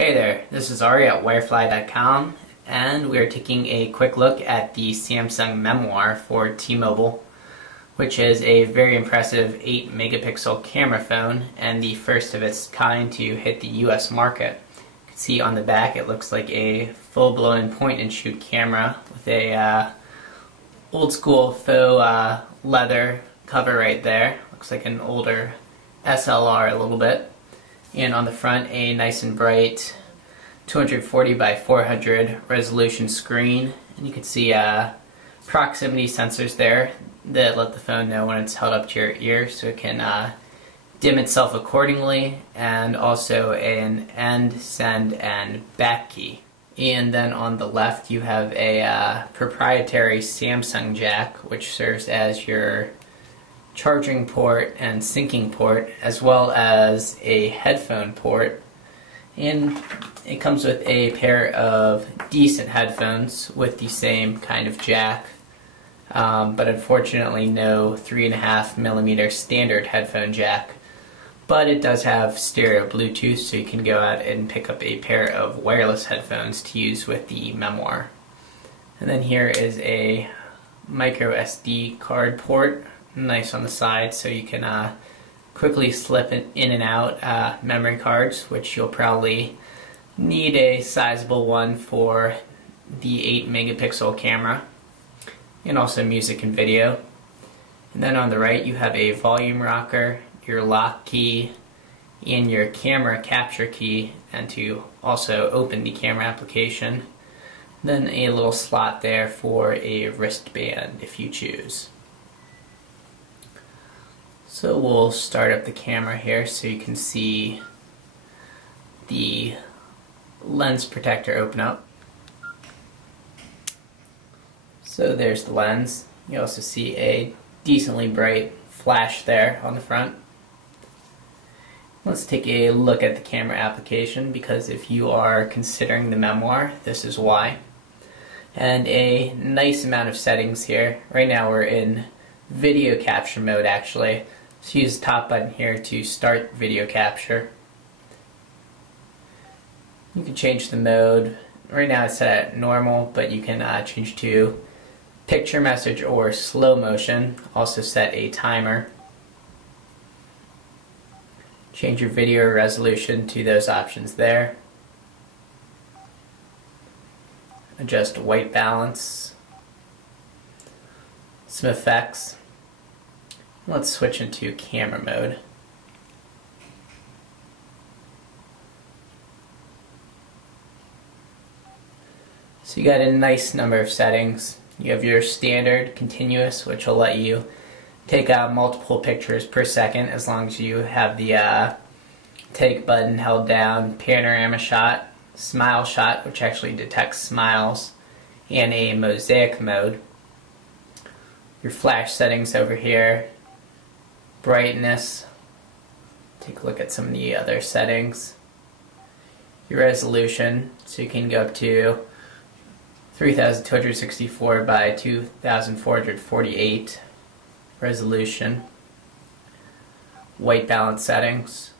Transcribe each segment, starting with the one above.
Hey there, this is Ari at Wirefly.com, and we are taking a quick look at the Samsung Memoir for T-Mobile, which is a very impressive 8 megapixel camera phone and the first of its kind to hit the US market. You can see on the back it looks like a full-blown point-and-shoot camera with a old school faux leather cover right there. Looks like an older SLR a little bit. And on the front, a nice and bright 240 by 400 resolution screen. And you can see proximity sensors there that let the phone know when it's held up to your ear so it can dim itself accordingly, and also an end, send, and back key. And then on the left you have a proprietary Samsung jack, which serves as your charging port and syncing port, as well as a headphone port. And it comes with a pair of decent headphones with the same kind of jack, but unfortunately no 3.5mm standard headphone jack. But it does have stereo Bluetooth, so you can go out and pick up a pair of wireless headphones to use with the Memoir. And then here is a micro SD card port, nice on the side, so you can quickly slip in and out memory cards, which you'll probably need a sizable one for the 8 megapixel camera, and also music and video. And then on the right you have a volume rocker, your lock key, and your camera capture key, and to also open the camera application. Then a little slot there for a wristband if you choose. So we'll start up the camera here so you can see the lens protector open up. So there's the lens. You also see a decently bright flash there on the front. Let's take a look at the camera application, because if you are considering the Memoir, this is why. And a nice amount of settings here. Right now we're in video capture mode actually. So use the top button here to start video capture. You can change the mode. Right now it's set at normal, but you can change to picture message or slow motion. Also set a timer. Change your video resolution to those options there. Adjust white balance. Some effects. Let's switch into camera mode. So you got a nice number of settings. You have your standard continuous, which will let you take out multiple pictures per second as long as you have the take button held down, panorama shot, smile shot, which actually detects smiles, and a mosaic mode. Your flash settings over here, brightness, take a look at some of the other settings, your resolution, so you can go up to 3264 by 2448 resolution, white balance settings,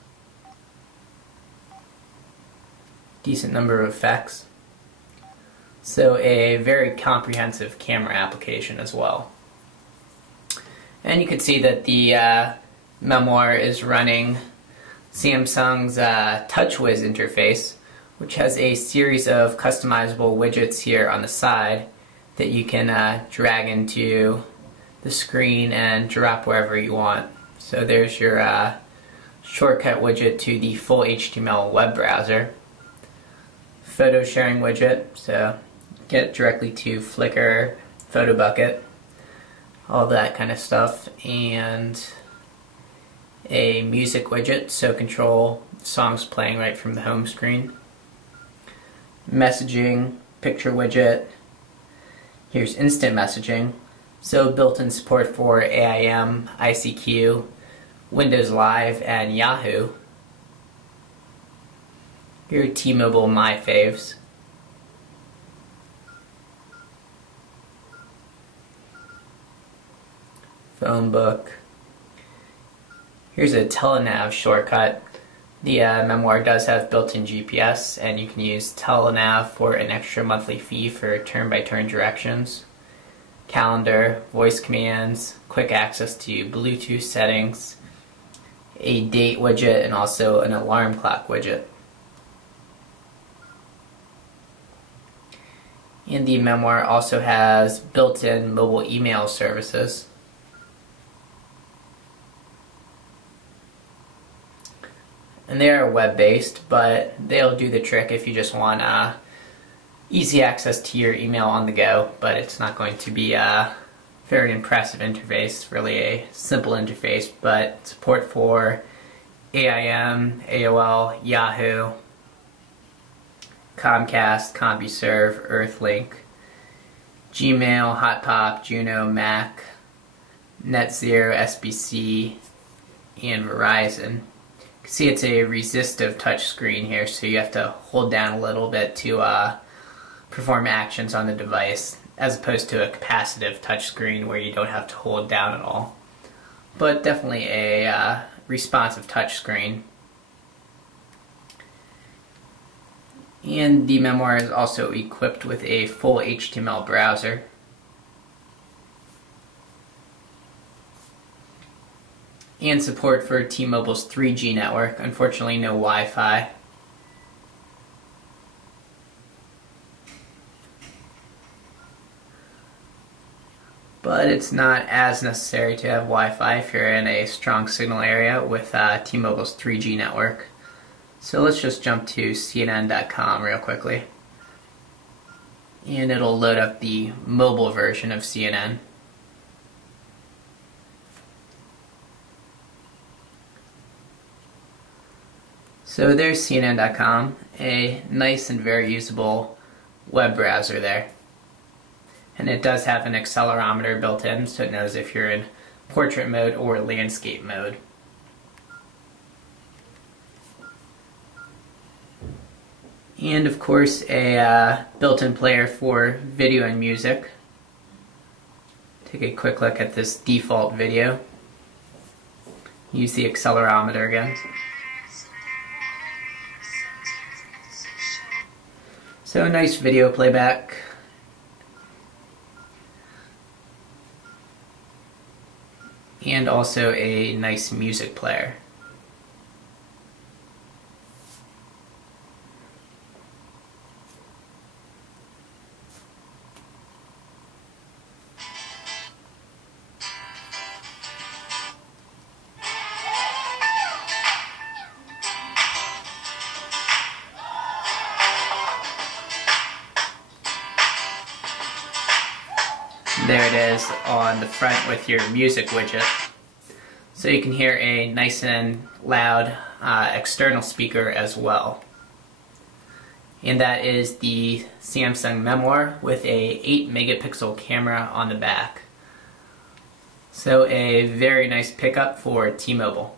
decent number of effects. So a very comprehensive camera application as well. And you can see that the Memoir is running Samsung's Touchwiz Interface, which has a series of customizable widgets here on the side that you can drag into the screen and drop wherever you want. So there's your shortcut widget to the full HTML web browser. Photo sharing widget, so get directly to Flickr, Photo Bucket, all that kind of stuff, and a music widget, so control songs playing right from the home screen. Messaging, picture widget. Here's instant messaging, so built-in support for AIM, ICQ, Windows Live, and Yahoo. Here are T-Mobile My Faves. Phone book. Here's a telenav shortcut, The Memoir does have built-in GPS, and you can use Telenav for an extra monthly fee for turn-by-turn directions, calendar, voice commands, quick access to Bluetooth settings, a date widget, and also an alarm clock widget. And the Memoir also has built-in mobile email services. And they are web-based, but they'll do the trick if you just want easy access to your email on the go, but it's not going to be a very impressive interface, really a simple interface, but support for AIM, AOL, Yahoo, Comcast, CompuServe, Earthlink, Gmail, Hotpop, Juno, Mac, NetZero, SBC, and Verizon. You can see it's a resistive touch screen here, so you have to hold down a little bit to perform actions on the device, as opposed to a capacitive touch screen where you don't have to hold down at all. But definitely a responsive touch screen. And the Memoir is also equipped with a full HTML browser. And support for T-Mobile's 3G network. Unfortunately, no Wi-Fi. But it's not as necessary to have Wi-Fi if you're in a strong signal area with T-Mobile's 3G network. So let's just jump to CNN.com real quickly. And it'll load up the mobile version of CNN. So there's CNN.com, a nice and very usable web browser there. And it does have an accelerometer built in, so it knows if you're in portrait mode or landscape mode. And of course a built-in player for video and music. Take a quick look at this default video. Use the accelerometer again. So nice video playback. And also a nice music player. There it is on the front with your music widget. So you can hear a nice and loud external speaker as well. And that is the Samsung Memoir with a 8 megapixel camera on the back. So a very nice pickup for T-Mobile.